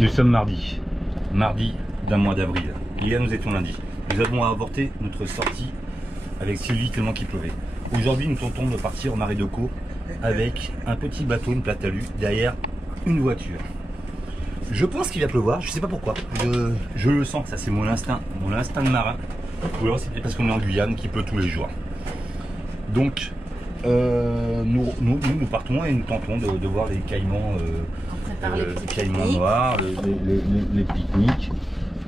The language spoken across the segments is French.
Nous sommes mardi d'un mois d'avril. Hier nous étions lundi. Nous avons avorté notre sortie avec Sylvie tellement qu'il pleuvait. Aujourd'hui nous tentons de partir au Marais de Caux avec un petit bateau, une plate-alu, derrière une voiture. Je pense qu'il va pleuvoir, je sais pas pourquoi. Je le sens, ça c'est mon instinct de marin. Ou alors c'est peut-être parce qu'on est en Guyane qu'il pleut tous les jours. Donc nous partons et nous tentons de voir les caïmans, caïmans noirs, les pique-niques.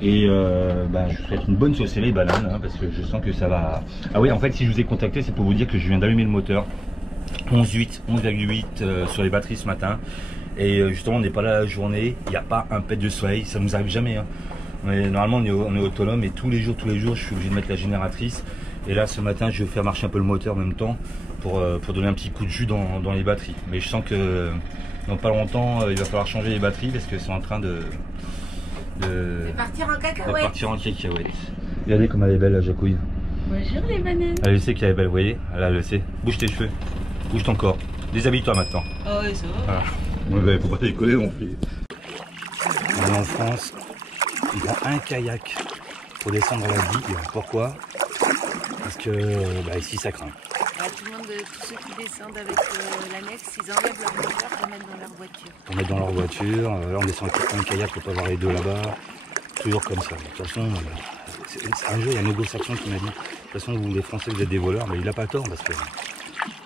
Et je souhaite une bonne sauce et les bananes hein, parce que je sens que ça va. Ah oui, en fait, si je vous ai contacté, c'est pour vous dire que je viens d'allumer le moteur 11,8 sur les batteries ce matin. Et justement, on n'est pas là la journée, il n'y a pas un pet de soleil, ça nous arrive jamais. Hein. Normalement, on est autonome et tous les jours, je suis obligé de mettre la génératrice. Et là, ce matin, je vais faire marcher un peu le moteur en même temps pour donner un petit coup de jus dans les batteries. Mais je sens que dans pas longtemps, il va falloir changer les batteries parce que c'est en train de partir en cacahuète. Regardez comme elle est belle la jacouille. Bonjour les bananes. Elle sait qu'elle est belle, vous voyez. Elle le sait. Bouge tes cheveux, bouge ton corps. Déshabille-toi maintenant. Oh oui, ça va. Voilà. Ouais, faut pas décoller non plus. On est en France, il y a un kayak pour descendre la digue. Pourquoi? Parce que ici ça craint. Tout le monde, tous ceux qui descendent avec l'annexe, ils enlèvent leur moteur pour mettre dans leur voiture. Pour mettre dans leur voiture. Là on descend avec un kayak pour pas voir les deux là-bas. Toujours comme ça. De toute façon, c'est un jeu, il y a un anglo-saxon qui m'a dit, de toute façon vous les Français vous êtes des voleurs, mais il a pas tort parce que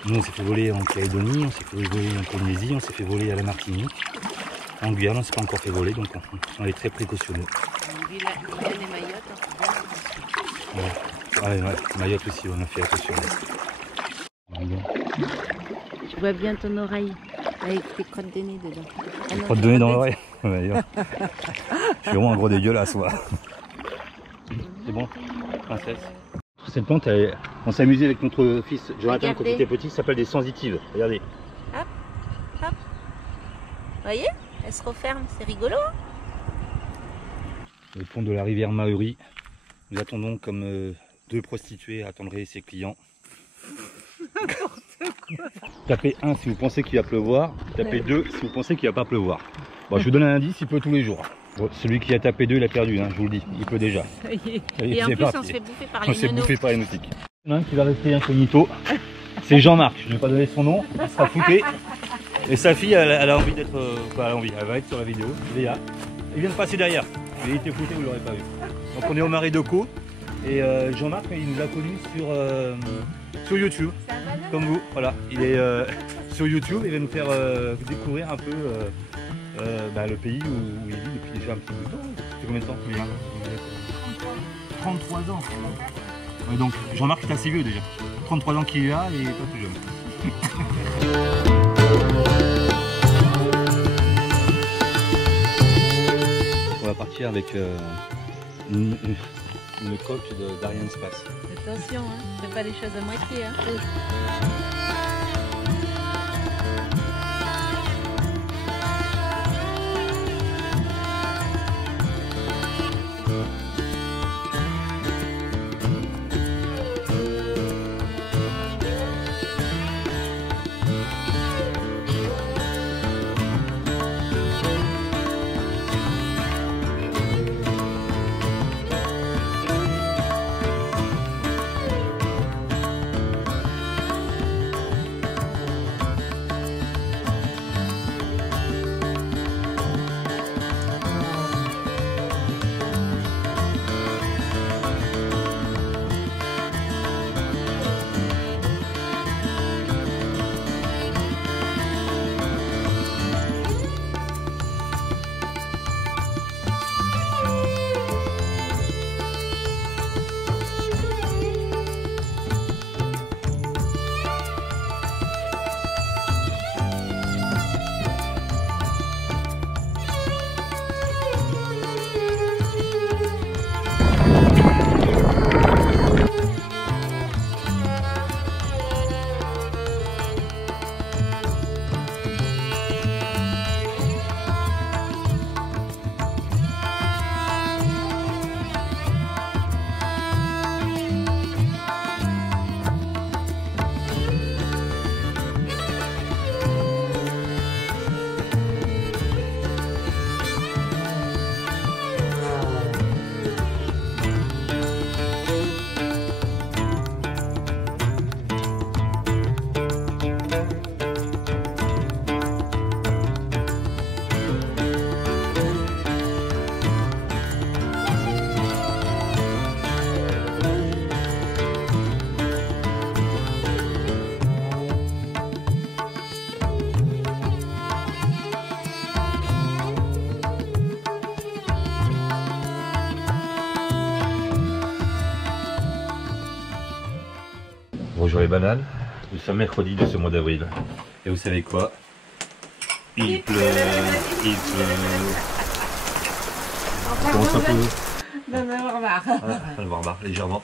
nous on s'est fait voler en Calédonie, on s'est fait voler en Polynésie, on s'est fait voler à la Martinique. En Guyane on s'est pas encore fait voler, donc on est très précautionneux. Guyane et Mayotte, on fait bien. Ouais, Mayotte aussi, on a fait attention. Tu vois bien ton oreille avec tes crottes de nez dedans. Crottes de nez dans l'oreille. Je suis vraiment un gros dégueulasse, moi. C'est bon, princesse. Cette plante, on s'est amusé avec notre fils Jonathan quand il était petit, ça s'appelle des sensitives. Regardez. Hop, hop. Vous voyez, elle se referme, c'est rigolo. Hein, le pont de la rivière Mahuri. Nous attendons comme deux prostituées attendraient ses clients. Tapez 1 si vous pensez qu'il va pleuvoir, tapez 2 si vous pensez qu'il va pas pleuvoir. Bon, je vous donne un indice, il pleut tous les jours. Bon, celui qui a tapé 2, il a perdu, hein, je vous le dis, il pleut déjà. Et en plus, on se fait bouffer par les On se fait bouffer par les moustiques. Il y en a un qui va rester incognito, c'est Jean-Marc, je ne vais pas donner son nom, il sera fouté. Et sa fille, elle a envie d'être, elle va être sur la vidéo, Léa. Il vient de passer derrière, il était fouté, vous ne l'aurez pas vu. Donc on est au Marais de Caux, et Jean-Marc, il nous a connus sur YouTube, comme vous, voilà. Il est sur YouTube, il va nous faire découvrir un peu le pays où il vit depuis déjà un petit bout de temps. C'est combien de temps? 33 ans. Ouais, donc Jean-Marc est assez vieux déjà. 33 ans qu'il est là et pas plus jeune. On va partir avec une coque d'Ariane Space. Attention, hein, fais pas les choses à moitié. Hein. bonjour les bananes. Nous sommes mercredi de ce mois d'avril. Et vous savez quoi? Il pleut, il pleut. Comment ça peut? D'en avoir marre. Voilà, d'en avoir marre, légèrement.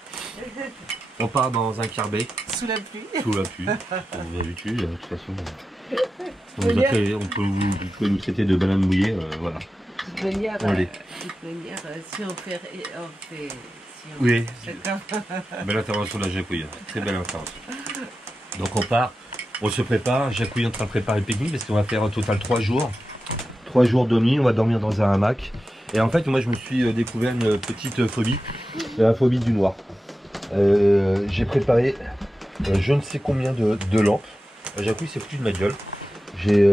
On part dans un carbet. Sous la pluie. Sous la pluie. Vous avez l'habitude, de toute façon. Vous pouvez nous traiter de bananes mouillées, voilà. De toute manière, si on fait... si on Oui. D'accord. Belle intervention de la Jacouille, très belle intervention. Donc on part, on se prépare, Jacouille est en train de préparer le pique-nique parce qu'on va faire au total 3 jours. 3 jours de nuit, on va dormir dans un hamac. Et en fait, moi je me suis découvert une petite phobie, la phobie du noir. J'ai préparé je ne sais combien de lampes. Jacouille c'est foutu de ma gueule. J'ai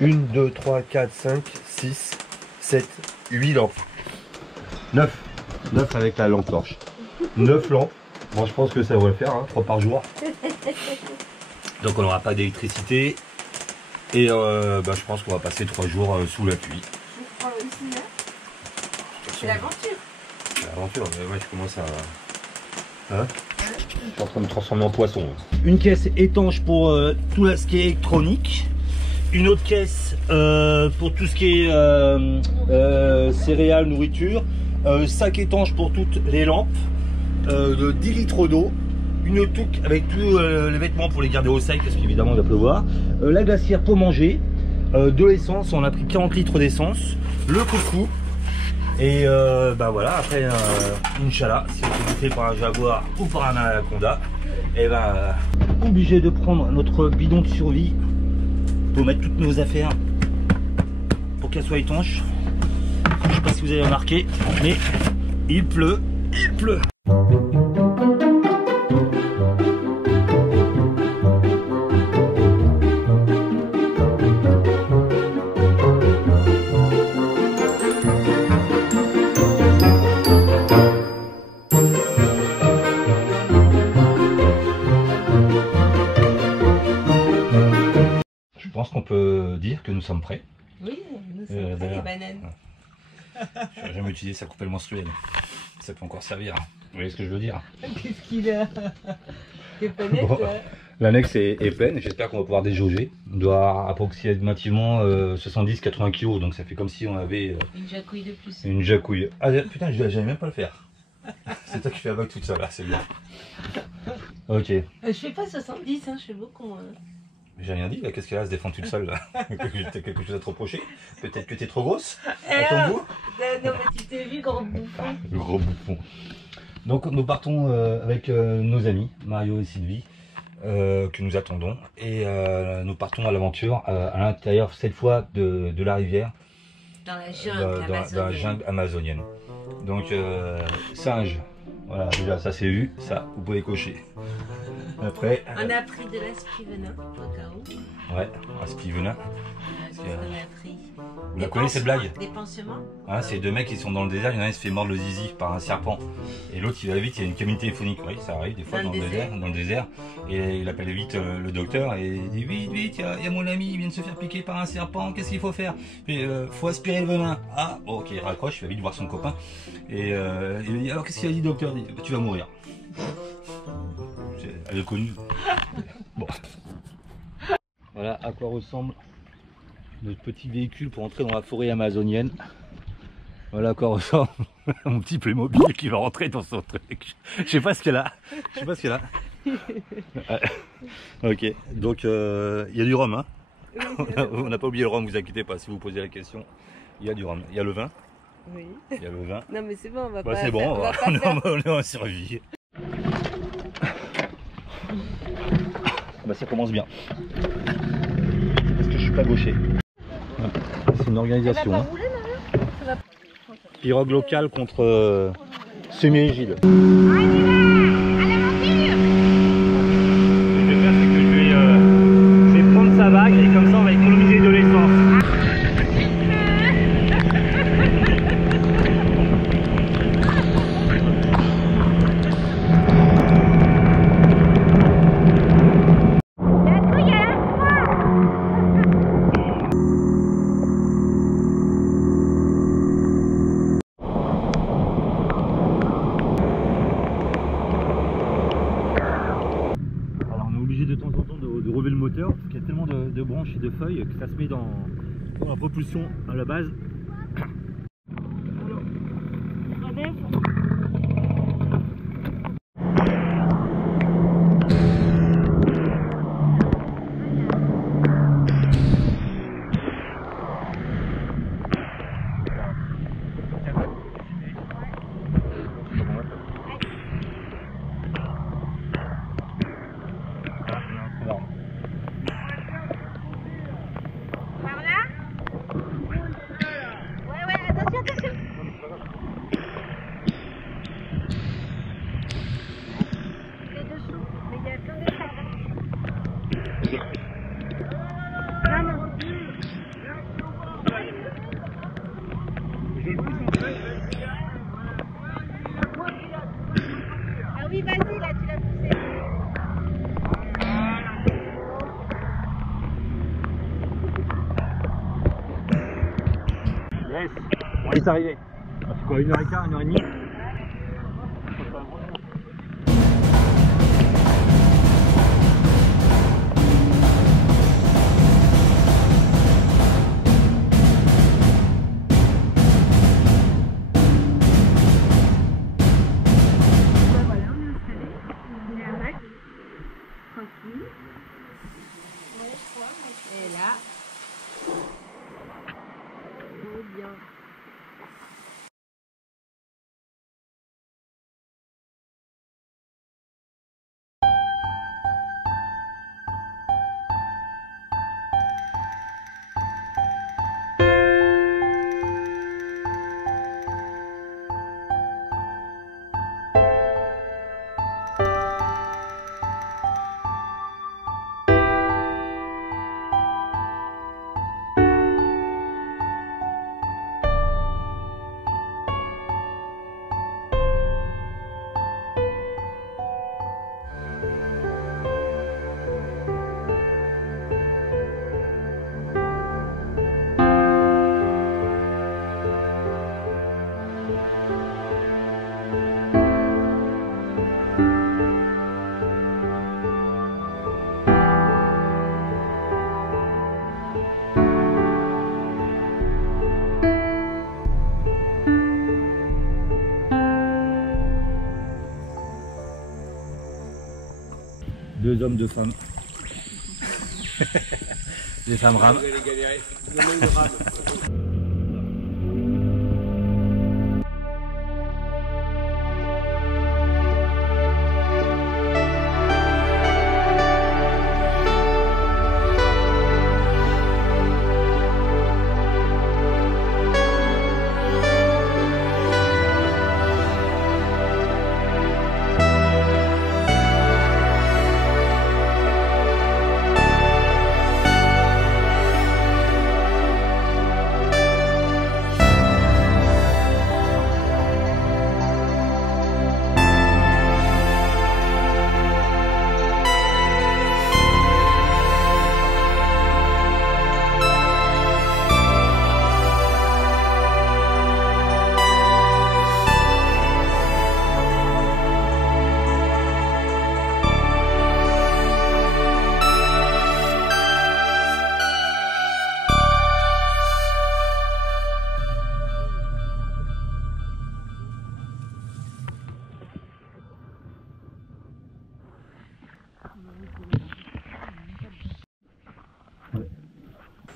1, 2, 3, 4, 5, 6, 7, 8 lampes. 9 avec la lampe torche. 9 lampes. Bon, je pense que ça va le faire, hein, 3 par jour. Donc on n'aura pas d'électricité. Et je pense qu'on va passer 3 jours sous la pluie. C'est l'aventure. C'est l'aventure, mais ouais, je commence à... Hein, je suis en train de me transformer en poisson. Une caisse étanche pour tout ce qui est électronique. Une autre caisse pour tout ce qui est céréales, nourriture. Sac étanche pour toutes les lampes. De 10 litres d'eau. Une touque avec tous les vêtements pour les garder au sec parce qu'évidemment il va pleuvoir. La glacière pour manger. De l'essence, on a pris 40 litres d'essence. Le coucou. Et voilà, après Inch'Allah, si on est buté par un jaguar ou par un anaconda, et obligé de prendre notre bidon de survie pour mettre toutes nos affaires pour qu'elles soient étanches. Je sais pas si vous avez remarqué, mais il pleut, il pleut. Je pense qu'on peut dire que nous sommes prêts. Oui, nous sommes prêts, les bananes. Je n'ai jamais utilisé sa coupelle menstruelle. Ça peut encore servir. Vous voyez ce que je veux dire? Qu'est-ce qu'il a? Bon, l'annexe est pleine. J'espère qu'on va pouvoir déjauger. On doit avoir approximativement 70-80 kg. Donc ça fait comme si on avait une jacouille de plus. Une jacouille. Ah putain, je n'allais même pas le faire. C'est toi qui fais la vague toute seule là, c'est bien. Ok. Je fais pas 70, hein, je fais beaucoup moins. J'ai rien dit, qu'est-ce qu'elle a à se défendre toute seule là? T'as quelque chose à te reprocher? Peut-être que t'es trop grosse à ton goût? Non mais tu t'es vu, gros bouffon. Le gros bouffon. Donc nous partons avec nos amis, Mario et Sylvie, que nous attendons. Et nous partons à l'aventure à l'intérieur cette fois de la rivière. Dans la jungle amazonienne. Dans la jungle amazonienne. Donc singe, voilà déjà ça c'est vu, ça vous pouvez cocher. Après, on a pris de l'aspivenin au cas où. Ouais, aspivenin. Qu'est-ce qu'on a pris? Vous la connaissez cette blague? Des pansements. Hein, c'est deux mecs qui sont dans le désert, il y en a un qui se fait mordre le zizi par un serpent. Et l'autre il va vite, il y a une cabine téléphonique. Oui, ça arrive des fois dans le désert. Et il appelle vite le docteur et il dit vite, il y a mon ami, il vient de se faire piquer par un serpent, qu'est-ce qu'il faut faire? Puis faut aspirer le venin. Ah, bon, ok, il raccroche, il va vite voir son copain. Et il lui dit alors qu'est-ce qu'il a dit le docteur? Il dit, tu vas mourir. Elle est connue. Bon. Voilà à quoi ressemble notre petit véhicule pour entrer dans la forêt amazonienne. Voilà à quoi ressemble mon petit Playmobil qui va rentrer dans son truc. Je sais pas ce qu'elle a. Je sais pas ce qu'elle a. Ok, donc il y a du rhum. Hein. On n'a pas oublié le rhum, vous inquiétez pas si vous posez la question. Il y a du rhum. Il y a le vin. Oui. Il y a le vin. Non mais c'est bon, on va bah, pas. C'est bon, on est en survie. Bah, ça commence bien. Parce que je suis pas gaucher. C'est une organisation. Hein. Pirogue locale contre semi-rigide. Ce que je vais faire, c'est que je vais prendre sa vague et comme ça on va économiser de l'essence. branches de feuilles, que ça se met dans la propulsion à la base. Ah oui, vas-y, là, tu l'as poussé. Yes, on est arrivé. C'est quoi, 1h15, 1h30? Et là. Trop bien. Deux hommes, deux femmes. Les femmes rament.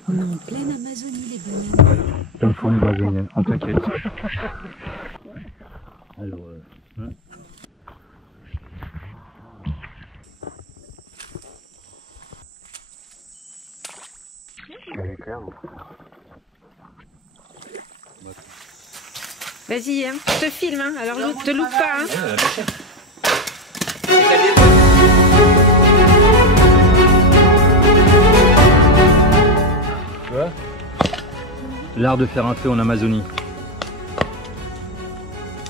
On est en pleine Amazonie, les bananes. Plein de fournis amazoniennes, on t'inquiète. Alors, hein. Elle est claire. Vas-y, hein, je te filme, hein. Alors te loupe pas. Hein. Tu vois ? L'art de faire un feu en Amazonie.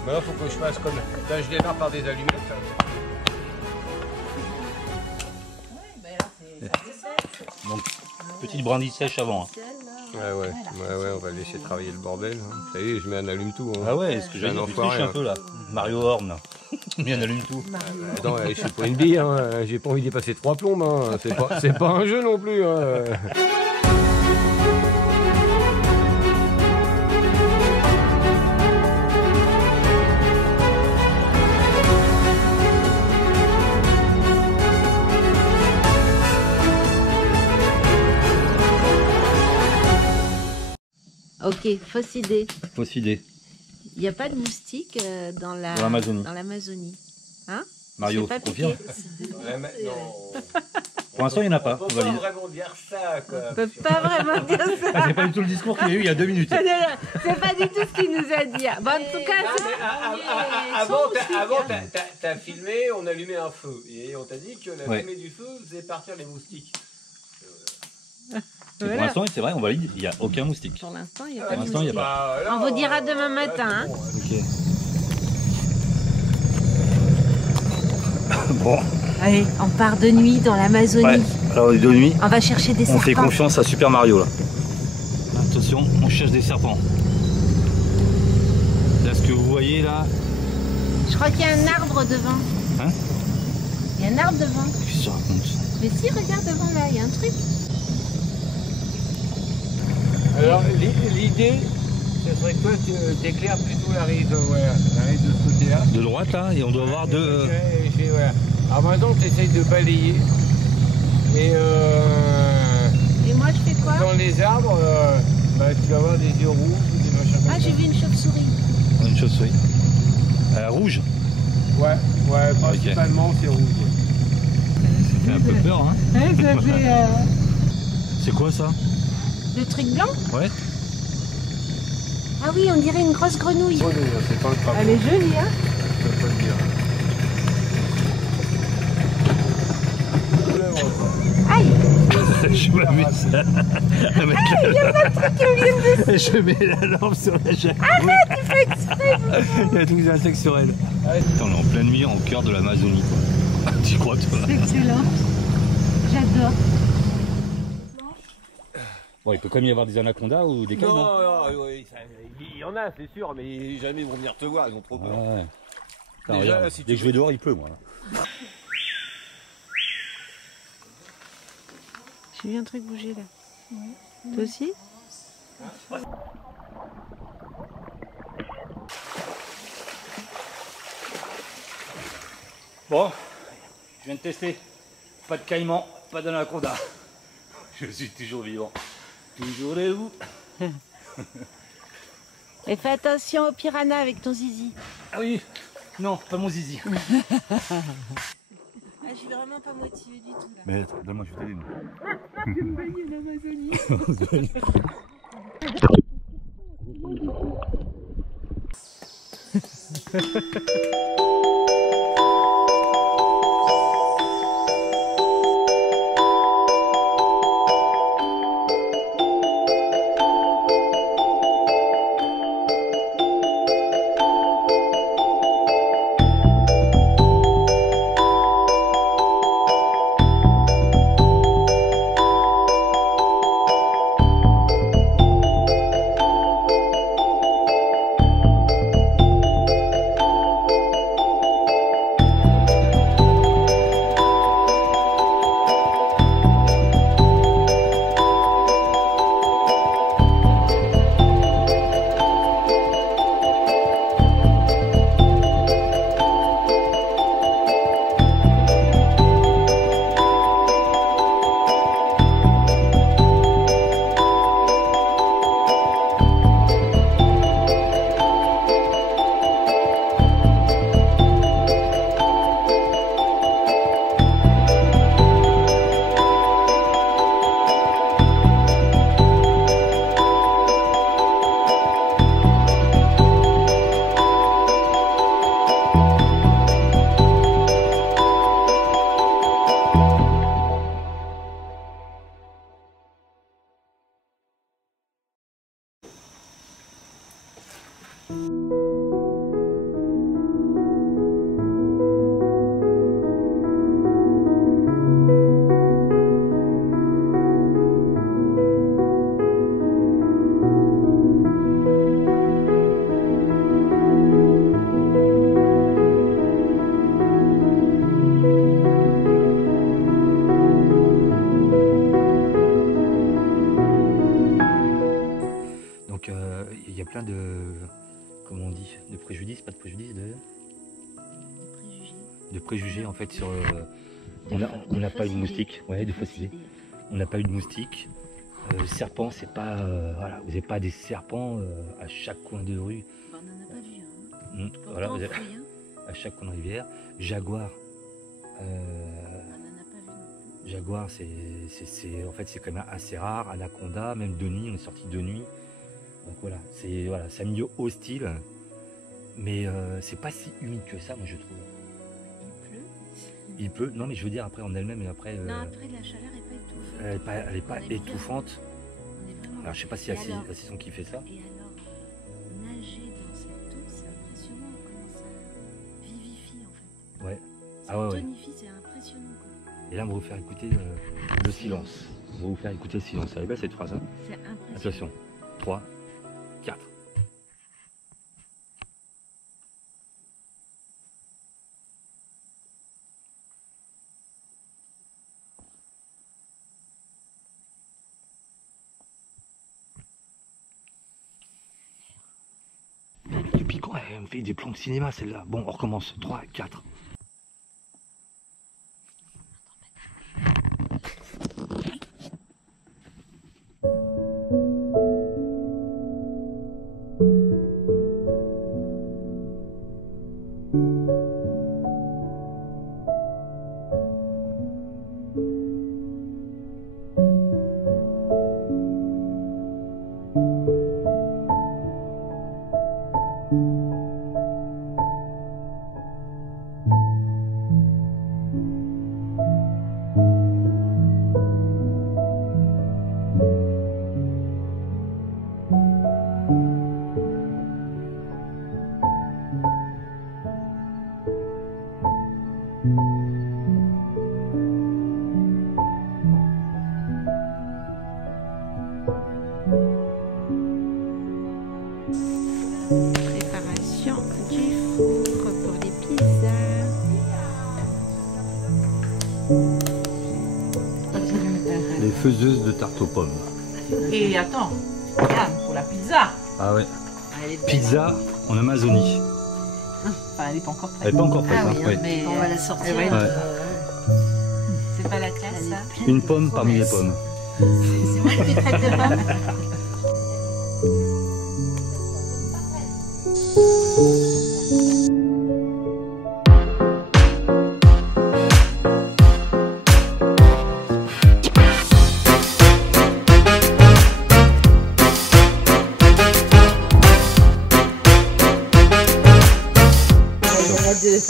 Maintenant, faut que je fasse comme. Là, je démarre par des allumettes. Donc, petite brindille sèche avant. Hein. Ouais, ouais, Voilà. ouais, on va laisser travailler le bordel. Hein. Ça y est, je mets un allume-tout. Hein. Ah ouais, ce que j'ai dit, tu triches un peu là. Mario Horn, là. Il y en allume tout. Attends, je suis pas une bille, hein. J'ai pas envie d'y passer 3 plombes. Hein. C'est pas un jeu non plus. Hein. Ok, fausse idée. Fausse idée. Il n'y a pas de moustiques dans l'Amazonie. Hein? Mario, pas confirme. Non. Pour l'instant, il n'y en a pas. On On peut pas valide. vraiment dire ça, quoi. On peut pas vraiment dire ça. Ah, c'est pas du tout le discours qu'il y a eu il y a 2 minutes. C'est pas du tout ce qu'il nous a dit. Bon, en tout cas, Avant, t'as filmé, on allumait un feu. Et on t'a dit que la fumée du feu faisait partir les moustiques. Et pour l'instant, c'est vrai, on valide, il n'y a aucun moustique. pour l'instant, il n'y a Pour pas de l'instant, il n'y a moustiques. pas. On vous dira demain matin. Hein. Ok. Bon, Allez, on part de nuit dans l'Amazonie. ouais, alors de nuit, On va chercher des on serpents. fait confiance à Super Mario là. Attention, on cherche des serpents. Là, ce que vous voyez là, Je crois qu'il y a un arbre devant. Hein? Il y a un arbre devant. qu'est-ce que tu racontes? Mais si, regarde devant là, il y a un truc. Alors, l'idée, ce serait que toi, tu éclaires plutôt la rive, la rive de ce côté-là. De droite là, et on doit voir deux. Voilà. Alors maintenant, tu essayes de balayer. Et Et moi, je fais quoi? dans les arbres, tu vas avoir des yeux rouges ou des machins comme Ah, ça. j'ai vu une chauve-souris. Une chauve-souris. Rouge. Ouais, principalement c'est rouge. Ça fait un peu peur, hein. Ouais, ça fait C'est quoi ça? le truc blanc. Ouais. Ah oui, on dirait une grosse grenouille. C'est pas le crapaud. Elle est jolie, hein? Je peux pas le dire. Aïe! Je m'amuse à mettre la... Je mets la lampe sur la jacuzzi. Arrête, tu fais exprès! Il y a tous les insectes sur elle. Putain, on est en pleine nuit, au cœur de l'Amazonie, quoi. Tu crois, toi? C'est excellent. J'adore. Bon, il peut quand même y avoir des anacondas ou des caïmans. Non, oui, il y en a, c'est sûr, mais jamais ils vont venir te voir, ils ont trop peur. Ouais. Putain, Déjà, regarde, si tu dès que je vais dehors, il pleut, moi. J'ai vu un truc bouger là. Ouais. Toi aussi? Bon, je viens de tester. Pas de caïman, pas d'anaconda. Je suis toujours vivant. Toujours debout. Et fais attention aux piranhas avec ton zizi. Ah oui, non, pas mon zizi. Ah, je suis vraiment pas motivée du tout là. Mais donne-moi, je vais t'aider. moi. Je me baigne en Amazonie. il y a plein de, comment on dit, de préjudices, pas de préjudices, de préjugés en fait sur. On n'a pas eu de moustique, ouais, de fausse idée. On n'a pas eu de moustique. Serpent, c'est pas, voilà, vous n'avez pas des serpents à chaque coin de rue. Bah, on n'en a pas vu. Hein. Voilà, vous avez, à chaque coin de rivière. Jaguar. On n'en a pas vu non plus. Jaguar, en fait, c'est quand même assez rare. Anaconda, même de nuit, on est sorti de nuit. Donc voilà, c'est un milieu hostile, mais c'est pas si humide que ça, moi je trouve. Il pleut. Non, mais je veux dire après en elle-même et après. Non, après la chaleur n'est pas étouffante. Elle est pas étouffante. On est vraiment. Alors je sais pas si c'est la saison qui fait ça. Et alors, nager dans cette eau, c'est impressionnant comment ça vivifie en fait. Ouais. Ça Ah ouais, tonifie, c'est impressionnant quoi. Et là, on va vous faire écouter le silence. On va vous faire écouter le silence. Elle est belle cette phrase. Hein. C'est impressionnant. Attention. 3, 4. Depuis quand elle me fait des plans de cinéma celle-là? Bon, on recommence. 3, 4. Préparation du four pour les pizzas. Les faiseuses de tarte aux pommes. Et attends, regarde, pour la pizza. Ah ouais. Elle est belle, Pizza en Amazonie. hein. Enfin, elle n'est pas encore prête. Elle n'est pas encore prête. Ah hein, oui, ouais. Mais On va la sortir. ouais. Ouais. C'est pas la classe, ça. Une pomme parmi les pommes. C'est moi qui traite de pomme.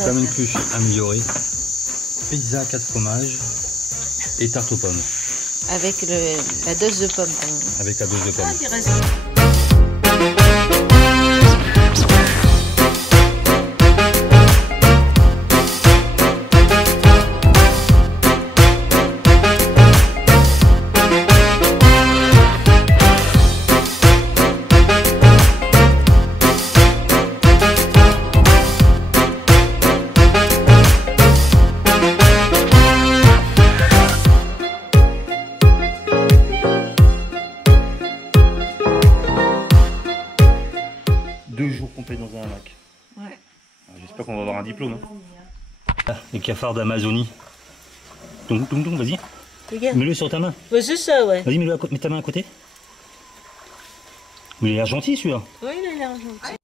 Comme une cuche améliorée. Pizza 4 fromages et tarte aux pommes. Avec la dose de pommes quand même. Avec la dose de pommes. Ah, il reste. Complète dans un lac. Ouais. J'espère qu'on va avoir un diplôme. Hein. Ah, les cafards d'Amazonie. Donc, vas-y. Regarde. Mets-le sur ta main. Ouais, c'est ça, ouais. Vas-y, mets ta main à côté. Mais il a l'air gentil celui-là. Oui, il a l'air gentil.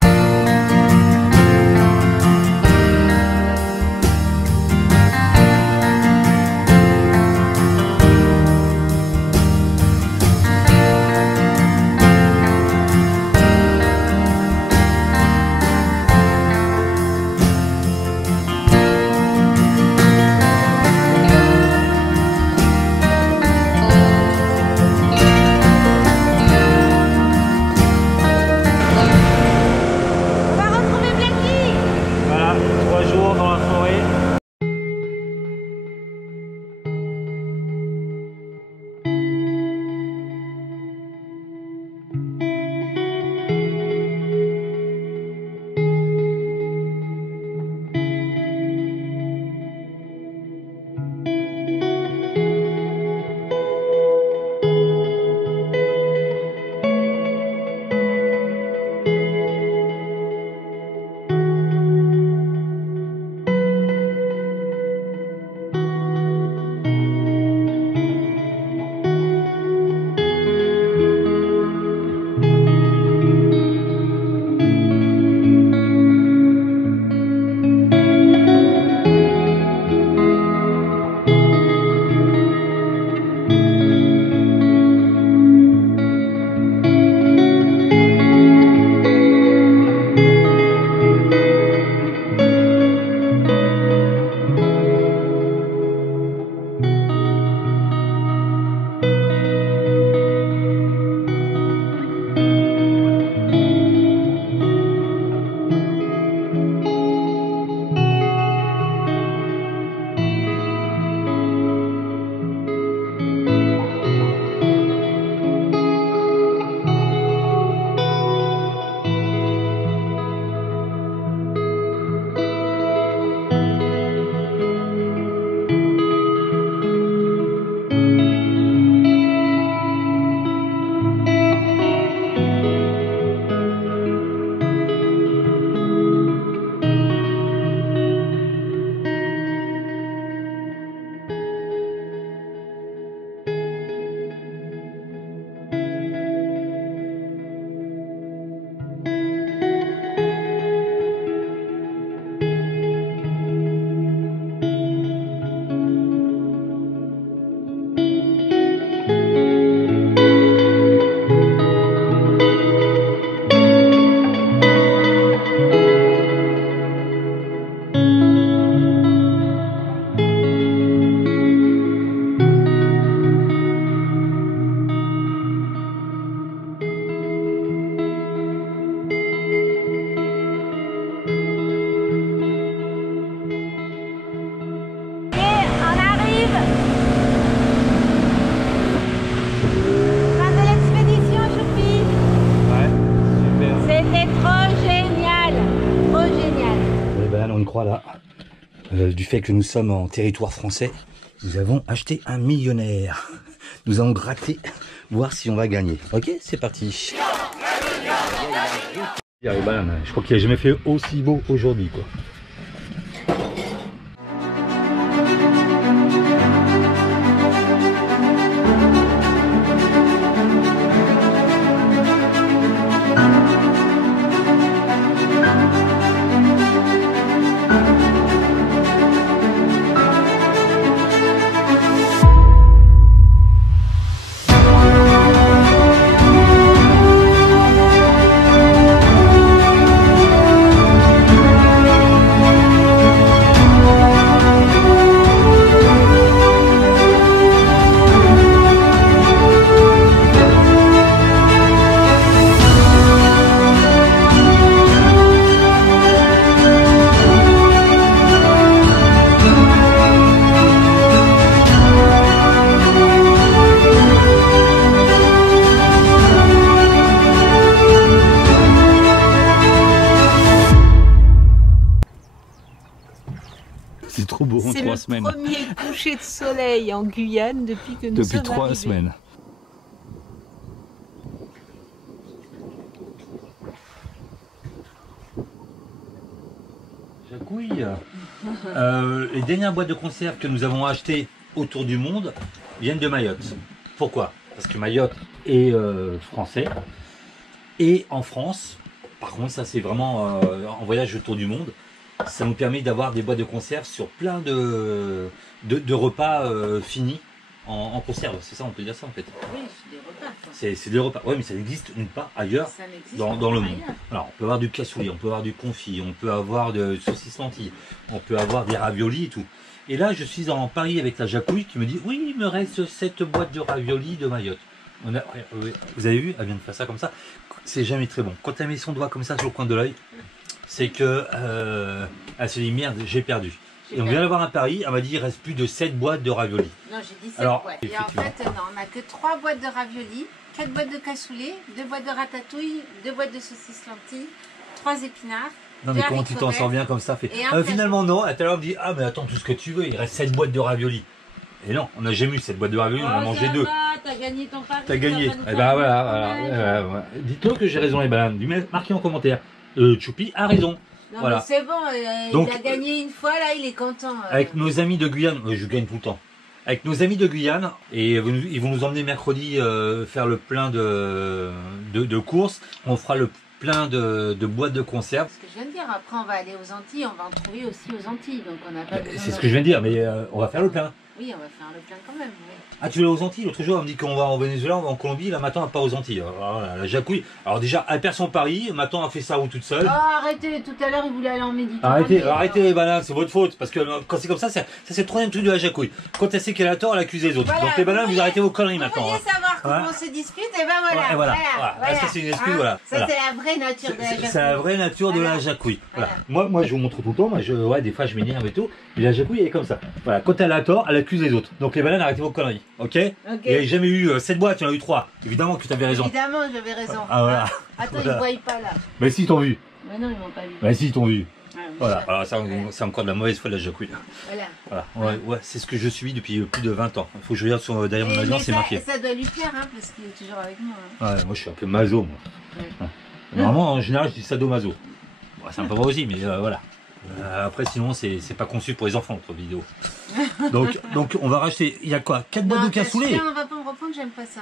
C'est trop génial. Trop génial. Les bananes ont une croix là. Du fait que nous sommes en territoire français, nous avons acheté un millionnaire. Nous allons gratter, voir si on va gagner. Ok, c'est parti. Les bananes, je crois qu'il n'a jamais fait aussi beau aujourd'hui, quoi. C'est trop beau en 3 semaines. C'est le premier coucher de soleil en Guyane depuis que nous sommes Depuis 3 arrivés. semaines. Jacouille. Les dernières boîtes de conserve que nous avons achetées autour du monde viennent de Mayotte. Pourquoi? Parce que Mayotte est français. Et en France, par contre, ça c'est vraiment en voyage autour du monde, ça nous permet d'avoir des boîtes de conserve sur plein de repas finis en conserve. C'est ça, on peut dire ça en fait. Oui, c'est des repas. quoi. C'est des repas. Oui, mais ça n'existe nulle part ailleurs Ça n'existe dans pas le monde. ailleurs. Alors, on peut avoir du cassoulet, on peut avoir du confit, on peut avoir de saucisses lentilles, on peut avoir des raviolis et tout. Et là, je suis en Paris avec la Jacouille qui me dit oui, il me reste 7 boîtes de raviolis de Mayotte. Vous avez vu, elle vient de faire ça comme ça. C'est jamais très bon. Quand elle met son doigt comme ça sur le coin de l'œil, c'est que elle se dit merde, j'ai perdu. Et on vient d'avoir à Paris, elle m'a dit il reste plus de 7 boîtes de raviolis. Non, j'ai dit 7 Alors, boîtes. Et en effectivement. fait, non, on n'a que 3 boîtes de raviolis, 4 boîtes de cassoulet, 2 boîtes de ratatouille, 2 boîtes de saucisses lentilles, 3 épinards. Non mais deux comment tu t'en haricots sors verts. bien comme ça fait. Et un Finalement non, à tout à l'heure on me dit ah mais attends tout ce que tu veux, il reste 7 boîtes de raviolis. Et non, on n'a jamais eu cette boîte de raviolis, on a mangé 2. T'as gagné ton pari. T'as gagné. tu vas pas nous Et faire ben un voilà, dommage. voilà. Dites-toi que j'ai raison les bananes. Marquez en commentaire. Choupi a raison. Non, Voilà. mais c'est bon, Donc, il a gagné une fois, là, il est content. Avec nos amis de Guyane, je gagne tout le temps. Avec nos amis de Guyane, et ils vont nous emmener mercredi faire le plein de courses. On fera le plein de boîtes de conserve. C'est ce que je viens de dire. Après, on va aller aux Antilles, on va en trouver aussi aux Antilles. Donc, on n'a pas besoin. C'est ce que je viens de dire, mais on va faire le plein. Oui, on va faire le plein quand même. Oui. Ah, tu vas aux Antilles? L'autre jour, on me dit qu'on va en Venezuela, on va en Colombie. Là, maintenant, on part aux Antilles. Alors, voilà, la Jacouille. Alors, déjà, elle perd son pari. Maintenant, elle fait sa route toute seule. Oh, arrêtez. Tout à l'heure, il voulait aller en Méditerranée. Arrêtez les bananes, c'est votre faute. Parce que quand c'est comme ça, c'est le troisième truc de la Jacouille. Quand elle sait qu'elle a tort, elle accuse les autres. Voilà, Donc, les bananes, vous vous voyez- arrêtez vos conneries Vous maintenant. vouliez hein. savoir comment Hein on se dispute, et ben voilà. Ouais, voilà. Ça, c'est une excuse, voilà. Ça, Voilà. c'est la vraie nature de la Jacouille. C'est la vraie nature de Voilà. la Jacouille. Voilà. Voilà. Moi, je vous montre tout le temps. Ouais, des fois, je m'énerve et tout. Mais la Jacouille, elle est comme ça. Voilà. Quand elle a tort, elle accuse les autres. Donc, les bananes, arrêtez vos conneries. Ok? Ok. Il n'y a jamais eu 7 boîtes, il y en a eu 3. Évidemment que tu avais raison. Évidemment, j'avais raison. Ah, voilà. Attends, Voilà. ils ne voient pas là. Mais si, ils t'ont vu. Mais non, ils m'ont pas vu. Mais si, ils t'ont vu. Ah, oui, Voilà. ça. Alors, ça, c'est encore de la mauvaise foi de la Jacouille. Voilà. Voilà. Ouais, c'est ce que je suis depuis plus de 20 ans. Il faut que je regarde sur, derrière mon Et- avion, mais c'est ça, marqué. ça doit lui plaire, hein, parce qu'il est toujours avec moi. Hein. Ouais, moi, je suis un peu maso, moi. Ouais. Ouais. Normalement, en général, je dis sadomaso. Bon, c'est un peu vrai aussi, mais voilà. Après, sinon, c'est pas conçu pour les enfants, notre vidéo. Donc, on va racheter. Il y a quoi? 4 boîtes Non, de cassoulet? celui-là, on va pas me reprendre, j'aime pas ça.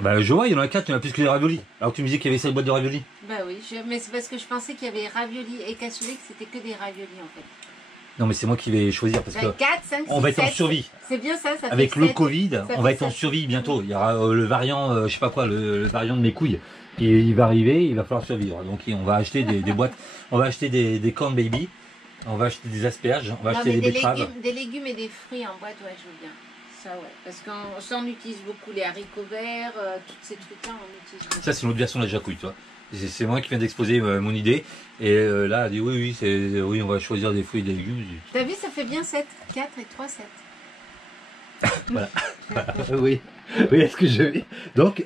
Bah, je vois, il y en a 4, il y en a plus que des raviolis. Alors que tu me disais qu'il y avait 7 boîtes de raviolis. Bah oui, mais c'est parce que je pensais qu'il y avait raviolis et cassoulet, que c'était que des raviolis en fait. Non, mais c'est moi qui vais choisir parce que 4, 5, 6, on va être en 7. survie. C'est bien ça, ça Avec fait le 7. Covid, Ça on va fait être en 7. survie bientôt. Il y aura le variant, je sais pas quoi, le variant de mes couilles. Et il va arriver, il va falloir survivre. Donc on va acheter des boîtes, on va acheter des corn baby, on va acheter des asperges, on va Non, acheter mais des betteraves. des légumes et des fruits en boîte, ouais, je veux bien. Ça, ouais. Parce qu'on utilise beaucoup les haricots verts, tous ces trucs-là, on utilise beaucoup. Ça, c'est une autre version de la Jacouille, toi. C'est moi qui viens d'exposer mon idée. Et là, elle dit oui, on va choisir des fruits et des légumes. T'as vu, ça fait bien 7. 4 et 3, 7. Oui, est-ce que je vais. Donc,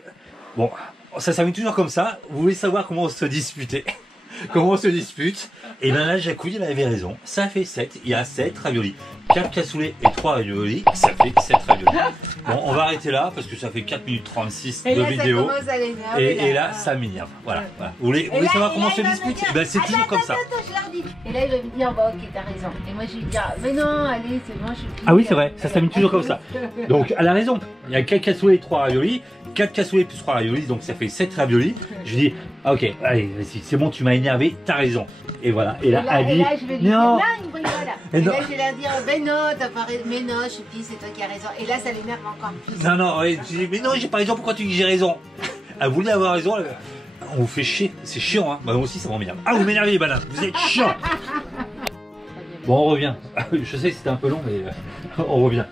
bon, ça s'amuse toujours comme ça. Vous voulez savoir comment on se disputait? Comment on se dispute? Et bien là, Jacouille, il avait raison. Ça fait 7. Il y a 7 raviolis. 4 cassoulets et 3 raviolis. Ça fait 7 raviolis. Bon, on va arrêter là parce que ça fait 4 minutes 36 de vidéo. Et là, ça m'énerve. Voilà. Vous voulez savoir comment on se dispute? Ben, c'est toujours comme ça. Je leur dis. Et là, il va me dire, bah ok, t'as raison. Et moi, je vais lui dire, mais non, allez, c'est bon, je suis plus. Ah oui, c'est vrai. Ça s'amuse toujours comme ça. Donc, elle a raison. Il y a 4 cassoulets et 3 raviolis. 4 cassoulets plus 3 raviolis, donc ça fait 7 raviolis. Je dis, ah, ok, allez, vas-y, c'est bon, tu m'as énervé, t'as raison. Et voilà, et là, elle dit, je vais lui non. dire, non, et là, je vais leur dire, mais non, t'as pas raison, mais non, Choupi, c'est toi qui as raison. Et là, ça l'énerve encore plus. Non, non, ouais, je dis, mais non, j'ai pas raison, pourquoi tu dis que j'ai raison? Elle voulait avoir raison, on vous fait chier, c'est chiant, hein. Bah, moi aussi, ça m'emmerde. Ah, vous m'énervez, les bananes, vous êtes chiant. Bon, on revient. Je sais que c'était un peu long, mais on revient.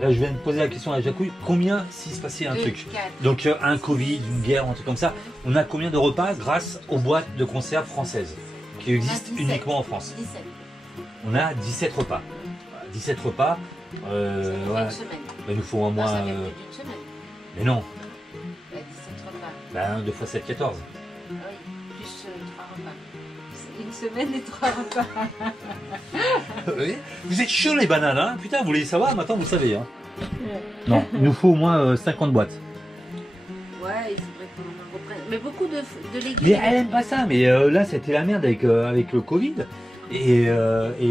Là, je viens de poser la question à Jacouille, combien s'il se passait un truc? Donc, un Covid, une guerre, un truc comme ça, on a combien de repas grâce aux boîtes de conserve françaises qui existent uniquement en France? 17. On a 17 repas. 17 repas. Voilà. Une semaine. Ben, il nous faut un mois. Non, ça fait plus d'une semaine. Mais non. 17 repas. Ben, 2 fois 7, 14. Oui, plus 3 repas. Une semaine et 3 repas. Vous êtes chiants les bananes, hein? Putain, vous voulez savoir? Maintenant, vous savez. Hein. Non, il nous faut au moins 50 boîtes. Ouais, il faudrait qu'on en reprenne. Mais beaucoup de légumes. Mais elle aime pas ça. Mais là, c'était la merde avec le Covid. Et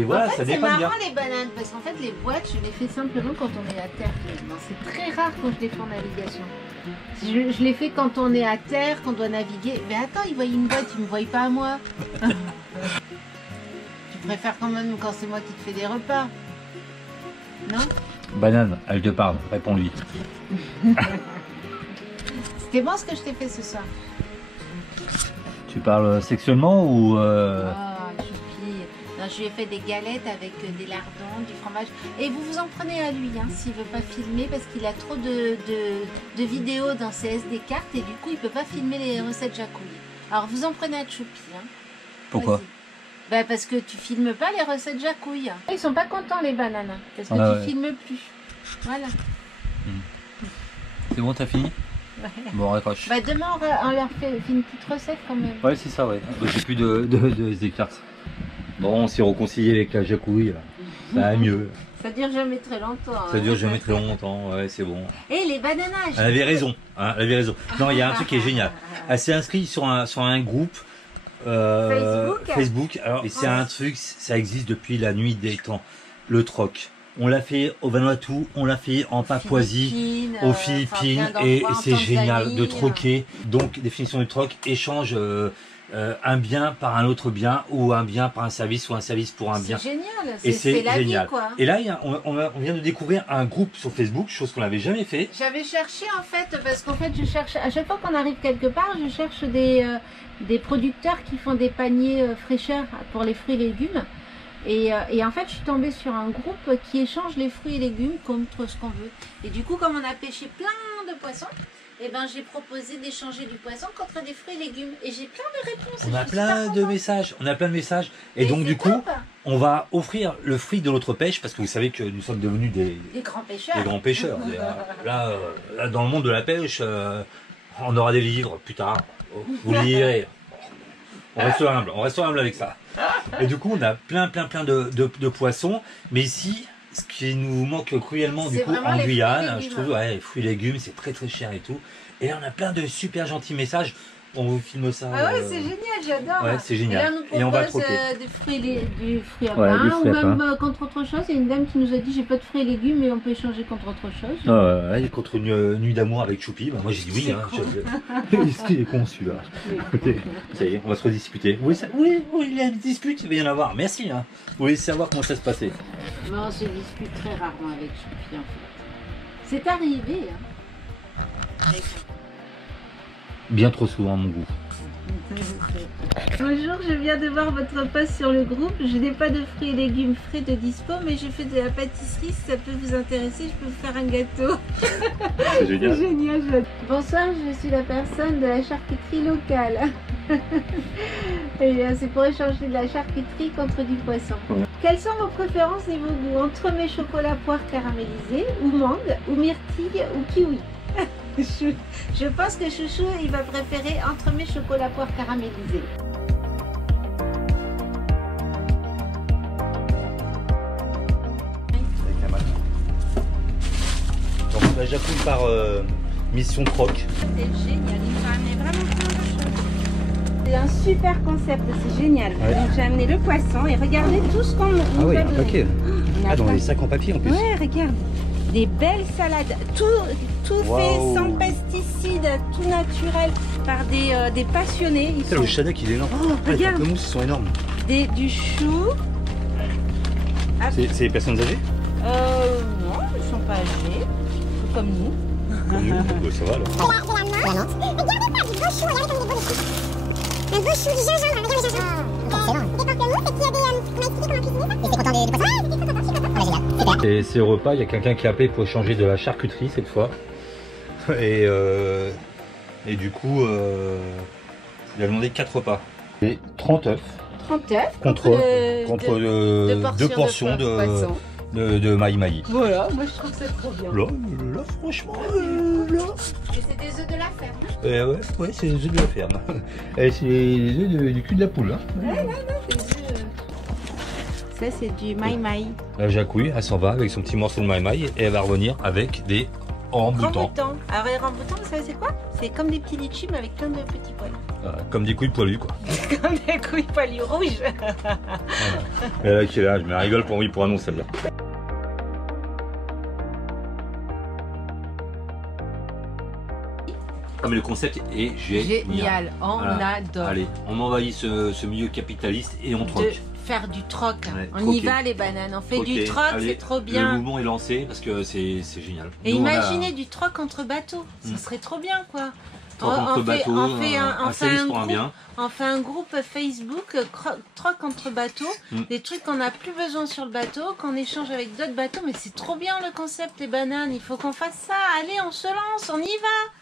voilà, en fait, ça c'est dépanne bien. marrant les bananes, parce qu'en fait, les boîtes, je les fais simplement quand on est à terre. Finalement. C'est très rare quand je les fais en navigation. Je les fais quand on est à terre, qu'on doit naviguer. Mais attends, ils voient une boîte, ils me voient pas à moi. Tu préfères quand même quand c'est moi qui te fais des repas, non? Banane, elle te parle, réponds-lui. C'était bon ce que je t'ai fait ce soir. Tu parles sexuellement ou Ah, Choupi. Non, je lui ai fait des galettes avec des lardons, du fromage. Et vous vous en prenez à lui, hein, s'il veut pas filmer, parce qu'il a trop de vidéos dans ses SD cartes et du coup, il peut pas filmer les recettes Jacouille. Alors, vous en prenez à Choupi. Hein. Pourquoi? Bah, parce que tu filmes pas les recettes Jacouille. Ils sont pas contents les bananes, hein, parce que tu filmes plus. Voilà. C'est bon, t'as fini? Ouais. Bon, raccroche. Bah, demain, on leur fait une petite recette quand même. Ouais, c'est ça, ouais. J'ai plus de SD cartes. Bon, on s'est réconcilié avec la Jacouille. Ça va mieux. Ça dure jamais très longtemps. Ça dure jamais très longtemps, ouais, c'est bon. Et les bananages. Elle avait raison, hein, elle avait raison. Non, il y a un truc qui est génial. Elle s'est inscrite sur un groupe Facebook. Alors, et c'est un truc, ça existe depuis la nuit des temps. Le troc. On l'a fait au Vanuatu, on l'a fait en Papouasie, aux Philippines, et c'est génial de troquer. Donc, définition du troc, échange un bien par un autre bien, ou un bien par un service, ou un service pour un bien. C'est génial, et c'est la génial. vie, quoi. Et là, on vient de découvrir un groupe sur Facebook, chose qu'on n'avait jamais fait. J'avais cherché en fait, parce qu'en fait je cherche, à chaque fois qu'on arrive quelque part, je cherche des producteurs qui font des paniers fraîcheurs pour les fruits et légumes. Et en fait, je suis tombée sur un groupe qui échange les fruits et légumes contre ce qu'on veut. Et du coup, comme on a pêché plein de poissons, eh ben, j'ai proposé d'échanger du poisson contre des fruits et légumes. Et j'ai plein de réponses. On a plein de messages. On a plein de messages. Et donc, du coup, on va offrir le fruit de notre pêche, parce que vous savez que nous sommes devenus des grands pêcheurs. Des grands pêcheurs. Là, dans le monde de la pêche, on aura des livres plus tard. Vous lirez. On reste humble avec ça. Et du coup, on a plein de poissons. Mais ici, ce qui nous manque cruellement du coup en Guyane, je trouve, ouais, les fruits et légumes, c'est très cher et tout. Et là, on a plein de super gentils messages. On vous filme ça. Ah ouais, c'est génial, j'adore. Ouais, c'est génial. Et là, on nous propose des fruits à pain, ou même contre autre chose. Il y a une dame qui nous a dit, j'ai pas de fruits et légumes, mais on peut échanger contre autre chose. Ouais, contre une nuit d'amour avec Choupi. Bah, moi, j'ai dit oui. Est-ce qu'il est con celui-là? Écoutez, ça y est, on va se redisputer. Oui, il y a une dispute, il va y en avoir. Merci. Hein. Vous voulez savoir comment ça se passait? Mais on se dispute très rarement avec Choupi, en fait. C'est arrivé, hein. Bien trop souvent, mon goût. Bonjour, je viens de voir votre post sur le groupe. Je n'ai pas de fruits et légumes frais de dispo, mais je fais de la pâtisserie. Si ça peut vous intéresser, je peux vous faire un gâteau. C'est génial. C'est génial. Bonsoir, je suis la personne de la charcuterie locale. Et c'est pour échanger de la charcuterie contre du poisson. Ouais. Quelles sont vos préférences niveau goût? Entremets chocolat poire caramélisé, ou mangue, ou myrtille, ou kiwi? Je pense que Chouchou, il va préférer entremets chocolat poire caramélisé. Avec la main. Donc on a Jacouille par mission croque. C'est génial, il m'a amené vraiment plein de choses. C'est un super concept, c'est génial. Ouais. Donc j'ai amené le poisson et regardez tout ce qu'on nous Ah oui, a un donné. paquet. On a Ah, dans plein. les sacs en papier en plus. Ouais, regarde. Des belles salades, tout Waouh. fait sans pesticides, tout naturel, par des passionnés. Ils C'est sont le Chadec, il est énorme. Oh, les regarde. pamplemousses, ils sont énormes. du chou. Ah, C'est les personnes âgées non, ils sont pas âgés, comme nous. Comme nous, donc, ça va alors. De la menthe. Regardez ça, du beau chou, regardez comme des beaux chou. Un beau chou, du gingembre, regardez le gingembre. Excellent. Des pamplemousses, et puis il y a des... Tu m'as expliqué comment cuisiner ça? Et c'est content du poisson? Ouais, j'étais trop content, je suis content. Ah, génial, super. Et ces repas, il y a quelqu'un qui a appelé pour échanger de la charcuterie cette fois. Et du coup, il a demandé 4 repas. Et 30 œufs 30 œufs contre deux portions poisson. de maï-maï. Voilà, moi je trouve ça trop bien. Là franchement, là. Et c'est des œufs de la ferme. Ouais, c'est les œufs de la ferme. Et c'est les œufs du cul de la poule. Hein. Des œufs. Ça c'est du maï-maï. La Jacouille, elle s'en va avec son petit morceau de maï-maï et elle va revenir avec des ramboutans. Alors les ramboutans, vous savez c'est quoi? C'est comme des petits litchis mais avec plein de petits poils. Comme des couilles poilues quoi. Comme des couilles poilues rouges. Et là, qui est là, je me rigole pour un nom celle-là. Ah, mais le concept est génial. On Voilà. adore. Allez, on envahit ce milieu capitaliste et on De troque. faire du troc. Ouais, On troquer. y va les bananes, on fait Ok, du troc, allez, c'est trop Le bien. mouvement est lancé parce que c'est génial. Et Nous, on a imaginez du troc entre bateaux, ça Mm. serait trop bien quoi. troc entre bateaux, un service pour un bien. On fait un groupe Facebook, troc entre bateaux, des trucs qu'on n'a plus besoin sur le bateau, qu'on échange avec d'autres bateaux, mais c'est trop bien le concept les bananes, il faut qu'on fasse ça, allez on se lance, on y va.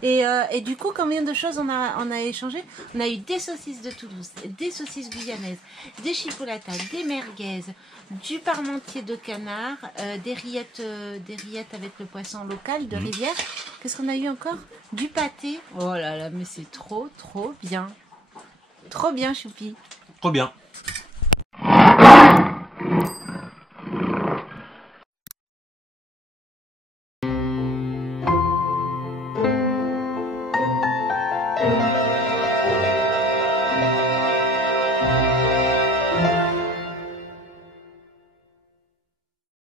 Et du coup, combien de choses on a échangé? On a eu des saucisses de Toulouse, des saucisses guyanaises, des chipolatas, des merguez, du parmentier de canard, des rillettes avec le poisson local de rivière. Qu'est-ce qu'on a eu encore? Du pâté. Oh là là, mais c'est trop bien. Trop bien, Choupi. Trop bien.